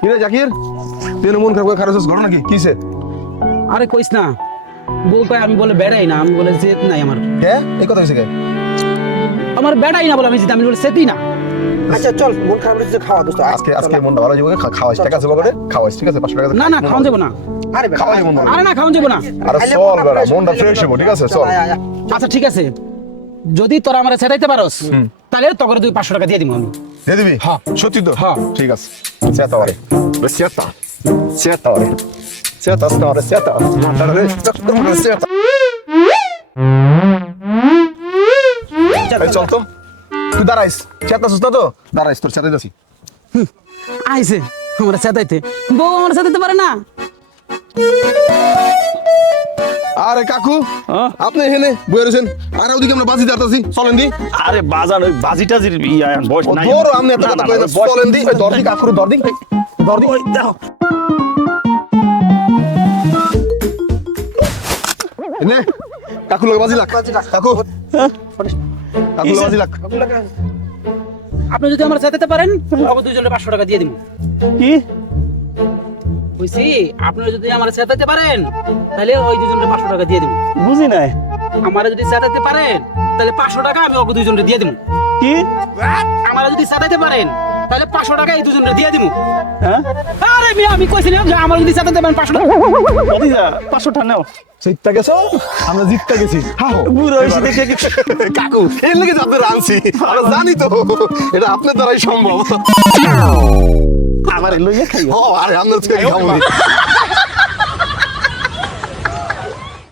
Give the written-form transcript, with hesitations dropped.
কি রে জাকির, তুই মন খারাপ করে খারাপ ঘটনা কি কিসে? আরে কইস না, বউ কয় আমি বলে বেড়াই না, আমি বলে জেদ নাই আমার। হ্যাঁ এই কথা কিসে? আমার বেড়াই না বলে আমি জিত, আমি বলে সেতই না। আচ্ছা চল, মন খারাপ হচ্ছে খাওয়া দোস্ত। আজকে আজকে মনটা ভালো যাবে, খাওয়াইস, টাকা আছে পকেটে, খাওয়াইস, ঠিক আছে? 500 টাকা না না খাওয়া যাবো না। আরে বেটা, খাওয়াই মন ভালো। আরে না খাওয়া যাবো না। আরে চল বেটা, মনটা ফ্রেশ হবে, ঠিক আছে? চল। আচ্ছা ঠিক আছে, যদি তোরা আমার সেটাইতে পারোস তাহলে তোকে তুই 500 টাকা দিয়ে দিব আমি। দিয়ে দিবি? হ্যাঁ। সত্যি তো? হ্যাঁ। ঠিক আছে। সেটা ওরে, সেটা সেটা ওরে, সেটা ওরে, সেটা মাতারে, সেটা। এই চল তো, তুই দাঁড়াইস, চেতা সুস্তা তো দাঁড়াইস, তোর সাথে যাচ্ছি। আইছে আমার সেটাইতে, বউ আমার সেটাইতে পারে না। আরে কাকু, আপনি এখানে বয়ে রয়েছেন, আর ওদিকে আমরা বাজি দাঁড়াচ্ছি, চলেন দি। আরে বাজার ওই বাজিটাজির বয়স নাই। তোর আপনি এত না, কথা না, কইনা, ওই বয়স- চলেন দি, ওই দরদি কাকুর দরদি, দরদি। ওই দেখো, নে কাকু লগে বাজি লাগ, কাকু কাকু লগে বাজি লাগ। আপনি যদি আমার সেটাইতে পারেন তবে দুইজনের 500 টাকা দিয়ে দিব। কি বুঝছি, আপনি যদি আমার সেটাইতে পারেন তাহলে ওই দুইজনের 500 টাকা দিয়ে দিব। বুঝি নাই আমার যদি সেটাইতে পারেন তাহলে 500 টাকা আমি ওকে দুইজনের দিয়ে দিব। কি আমার যদি সেটাইতে পারেন তাহলে 500 টাকা এই দুজনের দিয়ে দিব। হ্যাঁ আরে মিয়া আমি কইছি না যে আমার যদি সেটাইতে পারেন 500 টাকা। ভাতিজা 500 টাকা নাও। জিততে গেছো, আমরা জিততে গেছি। হাও বুড়ো হয়েছে দেখে কাকু, এর লেগে যে আপনার আনছি, আমরা জানি তো এটা আপনার দ্বারাই সম্ভব। আমার লইয়া খাইও। ও আরে আমরা তো খাবো।